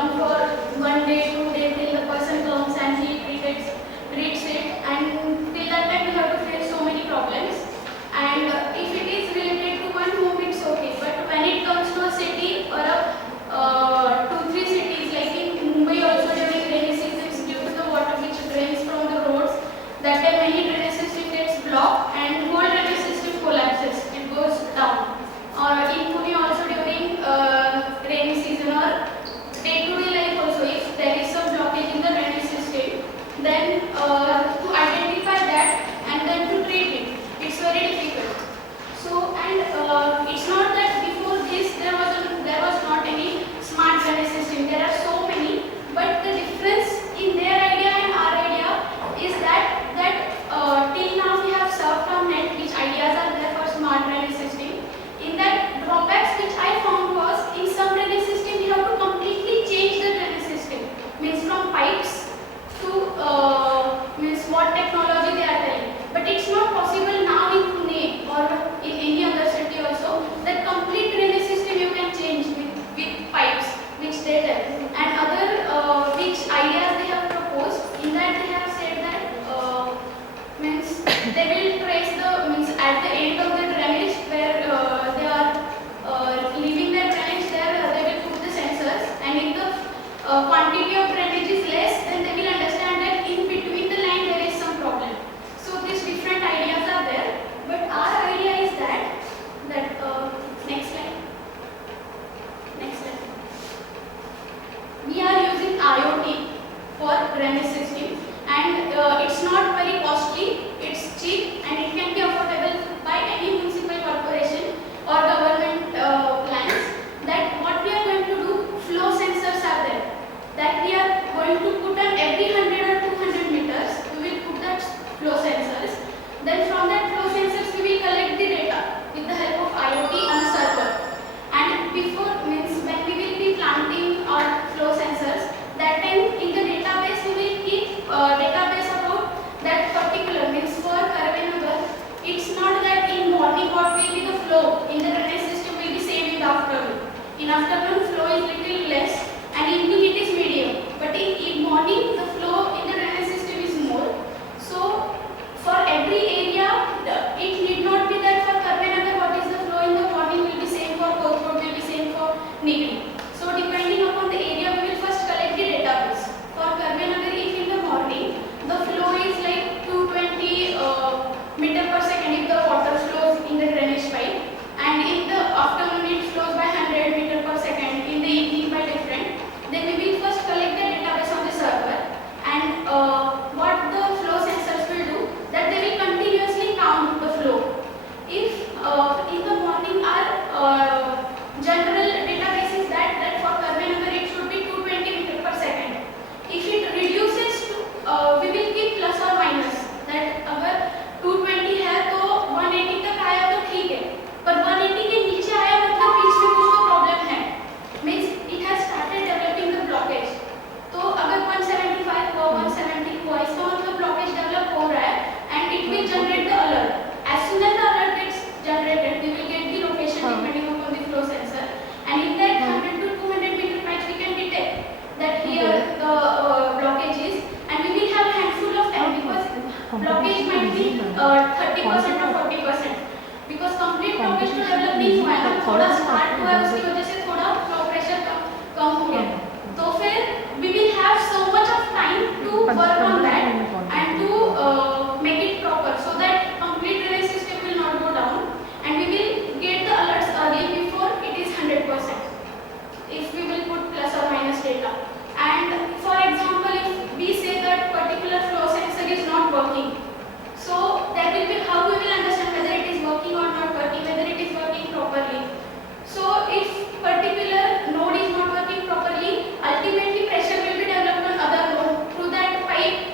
down for 1 day, 2 day till the person comes and he treats it, and till that time we have to face so many problems. And if it is related to one home, it's okay. But when it comes to a city or a 2-3 cities, like in Mumbai also during rainy seasons, due to the water which drains from the roads, that time many drainage system gets blocked and whole drainage system collapses. It goes down. Or in Pune also during rainy season or day-to-day life also, if there is some blockage in the drainage system, then to identify that and then to treat it, it's very difficult. So, and it's not that before this there was not any smart drainage system. There are so many, but the difference in their idea and our idea is that till now we have served from net which ideas are there for smart drainage system. In that, drawbacks which I found was in some drainage system we have to completely change the drainage system. Means from pipes to means what technology they are telling. But it's not possible now in Pune or in any other city also that complete drainage system you can change with pipes which they tell. And other which ideas they have proposed, in that they have said that means they will trace the means at the end of the drainage where they are leaving their drainage there, they will put the sensors, and if the quantity of drainage is less, then they will understand that in between the line there is some problem. So these different ideas are there, but our idea is that next slide. We are using IoT for drainage system, and it's not very costly, it's cheap, and it can be affordable by any municipal corporation or government plans. That what we are going to do, flow sensors are there, that we are going to put on every 100 or 200 meters, we will put that flow sensors. Then from that flow sensors we will collect the data with the help of IoT on a server. And before means when we will be planting our flow sensors, that time in the database we will keep database about that particular means for Karvenagar. It's not that in morning what will be the flow in the drainage system will be same in the afternoon. In afternoon flow is little less and evening it is medium. But in morning the flow in the drainage system is more. So for every area it need not be that for Karvenagar what is the flow in the morning will be same for Koth Road, will be same for Nigri. So depending upon the area we will first collect the database. For Karvenagar, if in the morning the flow is like 220 meter per second if the water flows in the drainage pipe, and in the afternoon it flows by 100 meter per second, in the evening by different, then we will first collect the database on the server, and what the flow sensors will do, that they will continuously count the flow. If in the morning our general database is that for Karvenagar it should be 220 meter per second. If it reduces to we will keep plus or minus, that अगर 220 है तो 180 तक आया तो ठीक है, पर 180 के नीचे आया मतलब बीच में कुछ तो प्रॉब्लम है, means it has started developing the blockage. तो अगर 175 हुआ 170 हुआ इसका मतलब blockage develop हो रहा है and it will generate the alert. As soon as the alert gets generated, we will get the location depending upon the flow sensor, and in that 100 to 200 meter patch we can detect that here the blockage is, and we will have a handful of time because blockage might be 30% or 40%, because complete blockage तो develop नहीं हुआ है ना, थोड़ा start हुआ है उसकी वजह से थोड़ा फ्लो प्रेशर कम हो गया, तो फिर we will have so much of time to work on that and to make it proper so that complete drainage system will not go down, and we will get the alerts early before it is 100% if we will put plus or minus data. And for example, if we say that particular flow sensor is not working, so there will be how we will understand whether it is working or not working, whether it is working properly. So if particular node is not working properly, ultimately pressure will be developed on other node. Through that pipe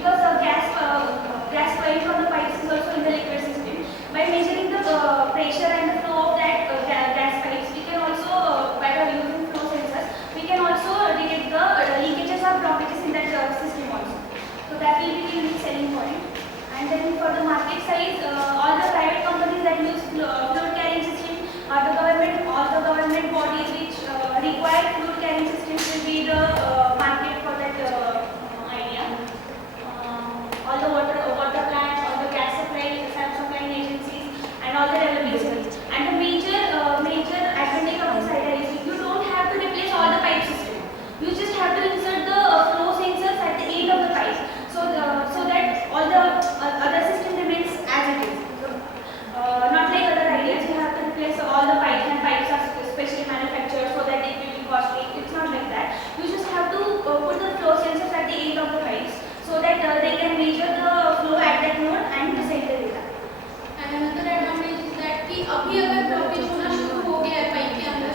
because gas flowing from the pipes is also in the liquid system. By measuring the pressure and the flow of that gas pipes, we can also by using flow sensors, we can also detect the leakages or blockages in that system also. So that will be the unique selling point. And then for the market size, all the private companies that use fluid carrying system, or all the government bodies which require fluid carrying systems will be the market for that idea. All the water plants, all the gas supplying agencies, and all the development. And the major advantage of this idea is you don't have to replace all the pipe system. You just have to insert the flow sensors at the end of the pipe, so that all the other system remains as it is. Not like other ideas, you have to replace all the pipes, and pipes are specially manufactured so that it will be costly. It's not like that. You just have to put the flow sensors at the end of the pipes, so that they can measure the flow at that node and present the data. And another advantage is that कि अभी अगर blockage होना शुरू हो गया है pipe के अंदर,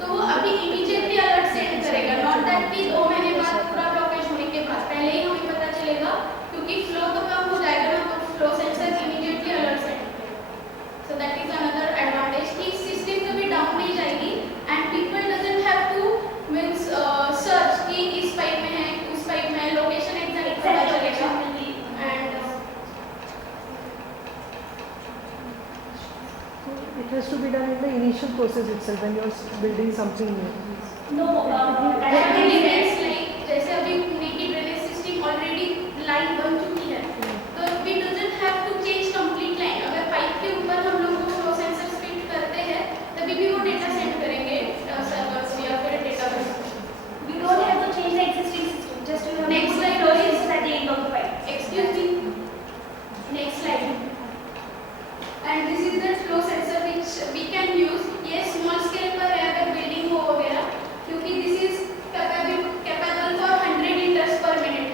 तो वो अभी immediately alert send करेगा. Not that कि 2 महीने बाद पूरा blockage होने के बाद, पहले ही हमें पता चलेगा, क्योंकि flow तो कम हो जाएगा ना, तो flow sensor immediately alert send करेगा. So that is another advantage कि system कभी down नहीं जाएगी, and people doesn't have to means search कि इस pipe में है, उस pipe में है, location exact पता चलेगा. And it has to be done in the initial process itself when you are building something new. No, that elements like जैसे अभी पुणे की ड्रेनेज सिस्टम ऑलरेडी लाइन बन चुकी है, तो we doesn't have to change complete line. अगर pipe के ऊपर हम लोग वो फ्लो सेंसर फिट करते हैं, तभी भी वो डेटा सेंड करेंगे सर्वर से या फिर database. We don't have to change the existing system. Just to have next slide flow sensor at the end of the pipe. Excuse me. Next slide. And this is the flow sensor which we can use. ये small scale पर है अगर building हो वगैरह, क्योंकि this is capable for 100 liters per minute.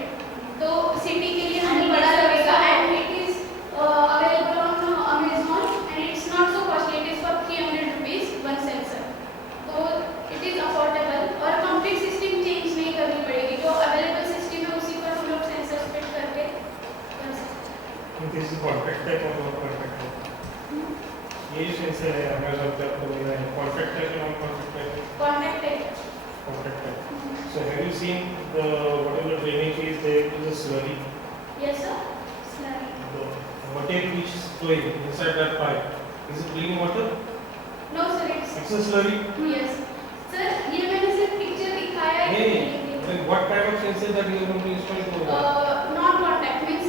तो city के लिए हमें बड़ा लगेगा, and it is available on Amazon, and it's not so costly. It is for 300 rupees one sensor. तो it is affordable और complete system change नहीं करनी पड़ेगी. जो available system है उसी पर हम लोग sensors fit करके कर सकते हैं. This is compact type or non compact type? ये सेंसर है Amazon पे आपको मिला है, compact type or non compact type? Compact type. Compact type. So have you seen the whatever drainage is there to the slurry? Yes sir. Slurry. The material which is flowing inside that pipe, is it clean water? No sir, it's It's a slurry. yes. Sir, ये मैंने सिर्फ picture दिखाया है. Then what kind of sensor that you are going to install for that? Non contact means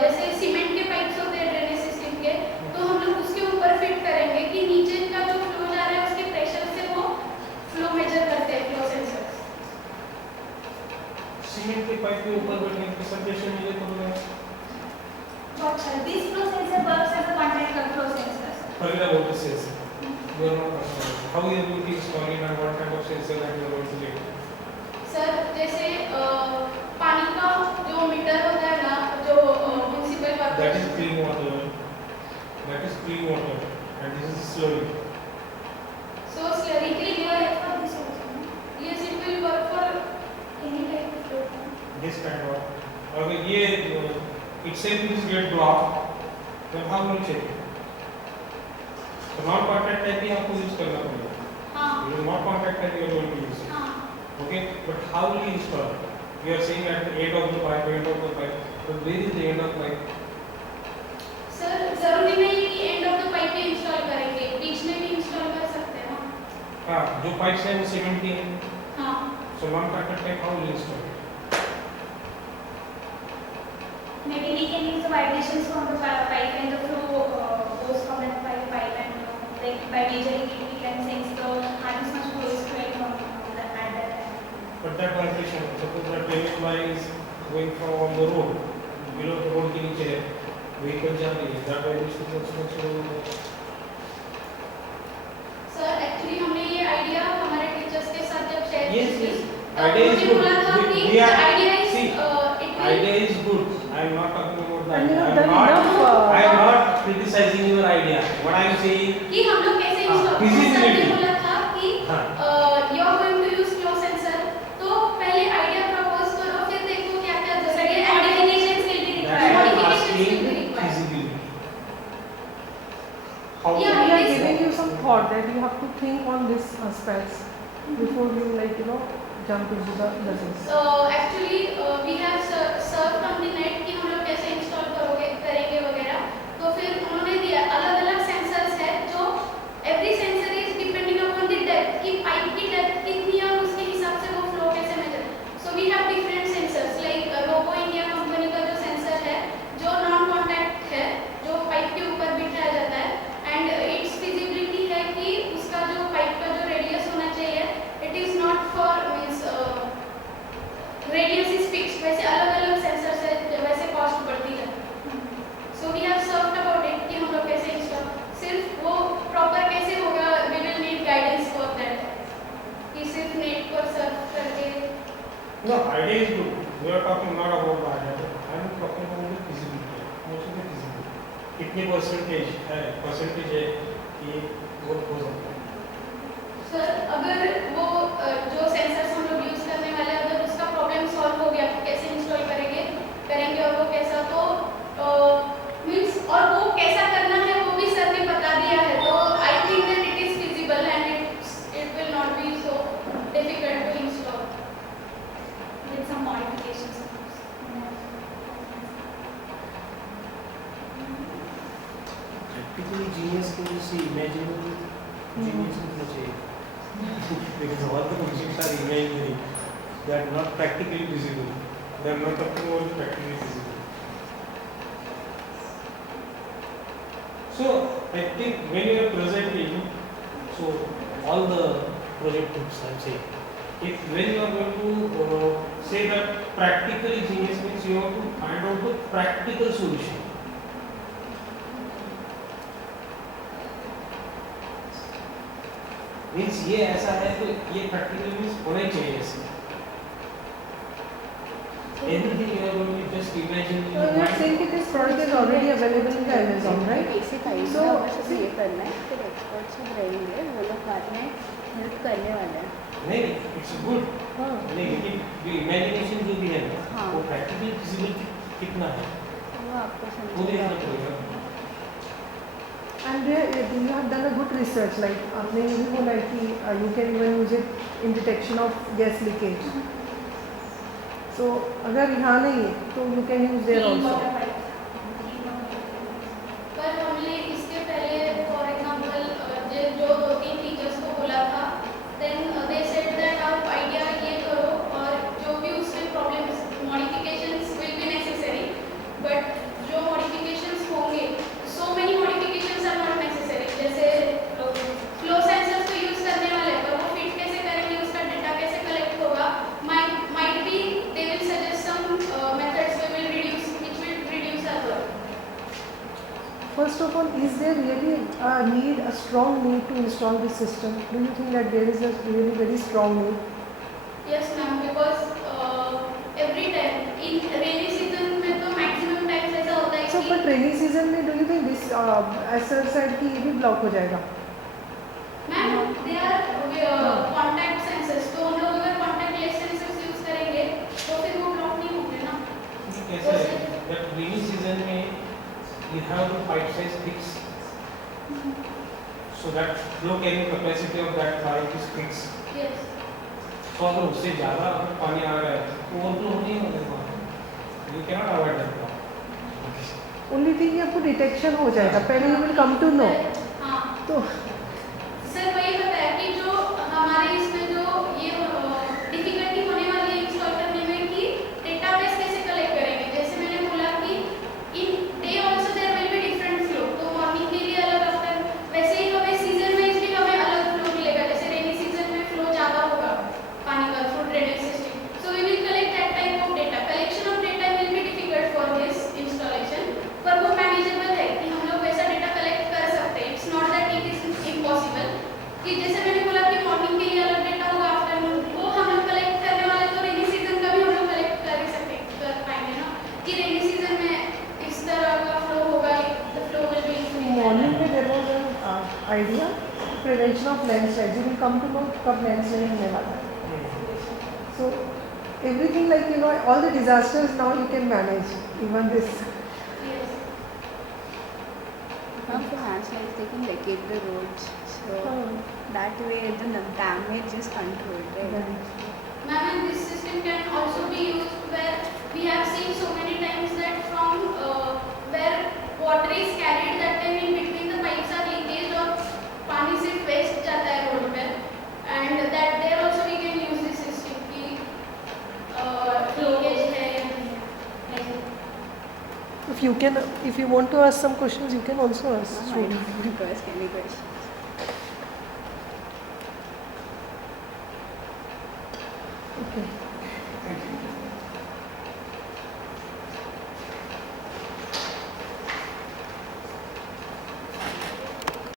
जैसे cement के pipes होते हैं drainage system के, तो हम लोग उसके ऊपर फिट करेंगे कि नीचे का जो फ्लो जा रहा है उसके प्रेशर से वो फ्लो मेजर करते हैं फ्लो सेंसर्स. सीमेंट के पाइप के ऊपर बैठने के सब प्रेशर मेजर करना है. But this flow sensor works as a contact flow sensors. Forget about the sensor. You are not concerned. How you are going to install it and what kind of sensor that you are going to get? Sir जैसे पानी का जो metre होता है ना, जो municipal That is clean water. That is clean water. And this is slurry. So slurry के लिए है for this also. Yes, it will work for any type of flow. This kind of. अगर ये itself is get blocked, then how will you check it? So non contact type ही आपको use करना पड़ेगा. हाँ. It is not contact type you are going to use it. हाँ. Okay, but how will you install? You are saying at the end of the pipe, end of the pipe. But where is the end of pipe? Sir जरूरी नहीं है कि end of the pipe पे install करेंगे, बीच में भी install कर सकते हैं ना. हाँ, जो पाइप है वो सीमेंट की है. हाँ. So non contact type how will you install it? Maybe we can use the vibrations from the pipe and the flow goes from that pipe and like by measuring it we can sense the how much flow is flowing from at that time. But that vibration, suppose that drainage line is going from the road, below the road के नीचे है, vehicle जा रही है, that vibration is also. Sir, actually हमने ये idea हमारे teachers के साथ जब share Yes, की, yes. तब Idea is मुझे good. बोला था कि We are idea is see. it will Idea is good. I am not talking about that. And you have I am done enough, I am not criticizing your idea. What I am saying. कि हम लोग कैसे install. feasibility. Sir ने बोला था कि हाँ. you are going to use flow sensor, तो पहले idea propose करो, फिर देखो क्या क्या जरूरी है. think on these aspects before you jump into the business? Actually we have serve from the net कि हम लोग कैसे इंस्टॉल करेंगे वगैरह, तो फिर उन्होंने दिया अलग अलग सेंसर्स है जो every sensor is depending upon the depth कि पाइप की डेप्थ कितनी है और उसके हिसाब से वो फ्लो कैसे measure. So we have different sensors like Robo India company का जो सेंसर है जो नॉन कॉन्टैक्ट है, जो पाइप के ऊपर बिठाया जाता है, एंड इट्स फिजिबिलिटी है कि उसका जो पाइप का जो रेडियस होना चाहिए it is not for means radius is fixed. वैसे अलग अलग सेंसर्स है, वैसे कॉस्ट बढ़ती है। So we have served about it कि हम लोग कैसे इंस्टॉल, सिर्फ वो प्रॉपर कैसे होगा, we will need guidance for that कि सिर्फ नेट पर सर्व करके। No, idea is good. We are talking not about the idea. I am talking about the feasibility. Most of the feasibility. कितने परसेंटेज है कि वो हो सकता है? सर अगर वो जो सेंसर्स हम लोग यूज करने वाले हैं अगर उसका प्रॉब्लम सॉल्व हो गया कैसे इंस्टॉल करेंगे और वो कैसा, तो मींस और वो कैसा करना है वो भी सर ने बता दिया है, तो I think that it is feasible and it will not be so difficult to install with some modifications. Practically genius can you see imaginary genius होना चाहिए because all the concepts are imaginary, they are not practically visible, They are not talking about the practically feasible. So I think when you are presenting, so all the project groups I'm saying if when you are going to say that practically genius means you have to find out the practical solution. Means ये ऐसा है तो ये practical means होना ही चाहिए ऐसे। Anything you are going to just imagine in So your you are mind. saying that this product is already available in the Amazon, right? इसी time So- में बस ये करना है, फिर एक्सपर्ट्स सब रहेंगे, वो लोग बाद में हेल्प करने वाले हैं। नहीं, इट्स गुड। हाँ. नहीं, लेकिन जो इमेजिनेशन जो भी है ना, हाँ। वो प्रैक्टिकल फिजिबिलिटी कितना है तो वो आपको वो देखना समझेगा। पड़ेगा। And you have done a good research, like आपने ये भी बोला है कि you can even use it in detection of gas leakage. So अगर यहाँ नहीं है तो you can use there also. पर हमने इसके पहले फॉर एग्जांपल जो 2-3 टीचर्स को बोला था, देन दे सेड दैट आप आइडिया ये करो और जो भी उसमें problems modifications will be necessary, but जो मॉडिफिकेशंस होंगे so many modifications are not necessary. जैसे फ्लो सेंसर्स तो यूज करने वाले हैं, पर वो फिट कैसे करेंगे, उसका डेटा कैसे कलेक्ट होगा, might be they will suggest some methods which will reduce our work. First of all, is there really a strong need to install this system? Do you think that there is a really very strong need? Yes ma'am, because every time in rainy season में तो maximum times ऐसा होता है So कि but rainy season में do you think this as sir said कि ये भी block हो जाएगा? Ma'am they are contact sensors, तो हम लोग अगर contact-less sensors यूज करेंगे तो फिर वो ब्लॉक नहीं होंगे ना। कैसे है that rainy season में you have the pipe size fixed, so that flow carrying capacity of that pipe is fixed. Yes. तो अगर उससे ज़्यादा अगर पानी आ रहा है तो ओवरफ्लो नहीं होगा, you cannot avoid that problem. Only thing ये आपको detection हो जाएगा, पहले you will come to know. हाँ, तो सर वही बताया कि जो हमारे इसमें जो ये डिफिकल्टी होने वाली है इंस्टॉल करने में कि डेटाबेस कैसे कलेक्ट करेंगे। जैसे मैंने बोला कि in day also there will be different flow, तो मॉर्निंग के लिए अलग आफ्टर, वैसे ही हमें सीजन में इसलिए हमें अलग फ्लो मिलेगा। जैसे रेनी सीजन में फ्लो ज़्यादा होगा पानी का through drainage system, so we will collect that type of data. Collection of data will be difficult for this installation, पर वो मैनेजेबल है कि हम लोग वैसा डेटा कलेक्ट कर सकते हैं। It's not that it is impossible कि जैसे मैंने बोला कि मॉर्निंग के लिए अलग डेटा होगा, आफ्टरनून वो हम लोग कलेक्ट करने वाले, तो रेनी सीजन का भी हम लोग कलेक्ट कर पाएंगे ना कि रेनी सीजन में इस तरह का फ्लो होगा, the flow will be morning में there was an idea prevention of landslides. You will come to know कब landslide होने वाला है. So everything like all the disasters now you can manage, even this. Yes. Now for landslides, they can vacate the roads So that way the damage is controlled, right? Ma'am, and this system can also be used where we have seen so many times that from where water is carried, that time in between the pipes are leakage or पानी से waste जाता है road पे, and that there also we can use this system कि leakage है या नहीं है. If you want to ask some questions, you can also ask. I don't ask any question. Okay. Thank you.